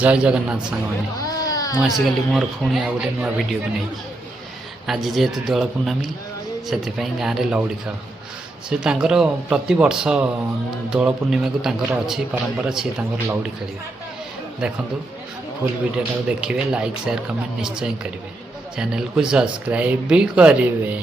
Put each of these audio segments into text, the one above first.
जय जगन्नाथ सांग मैंने आसिकली मोर पुणी आ गए नुआ वीडियो को नहीं आज जेहेतु दोल पूर्णमी से गाँव में लौड़ी खेल से प्रति वर्ष दोल पूर्णिमा को अच्छी परंपरा सी लौड़ी खेल देखु फुल वीडियो देखिए लाइक शेयर कमेंट निश्चय करेंगे चैनल को सब्सक्राइब भी करेंगे।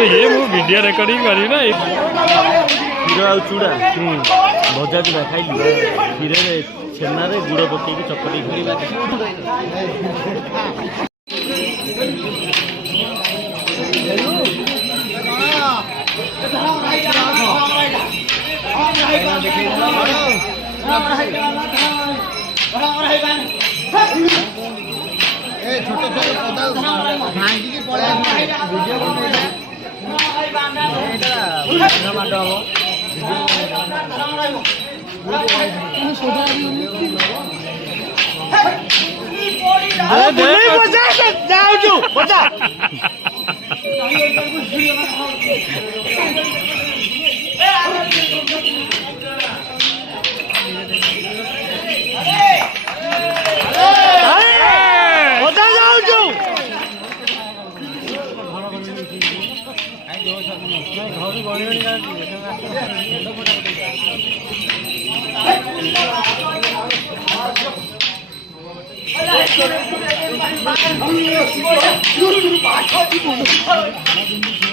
ये मु वीडियो रिकॉर्डिंग करी ना क्षीर आ चूड़ा भजा चूड़ा खाई क्षीर छेना गुड़ पकई चपटी Hãy subscribe cho kênh Ghiền Mì Gõ để không bỏ lỡ những video hấp dẫn।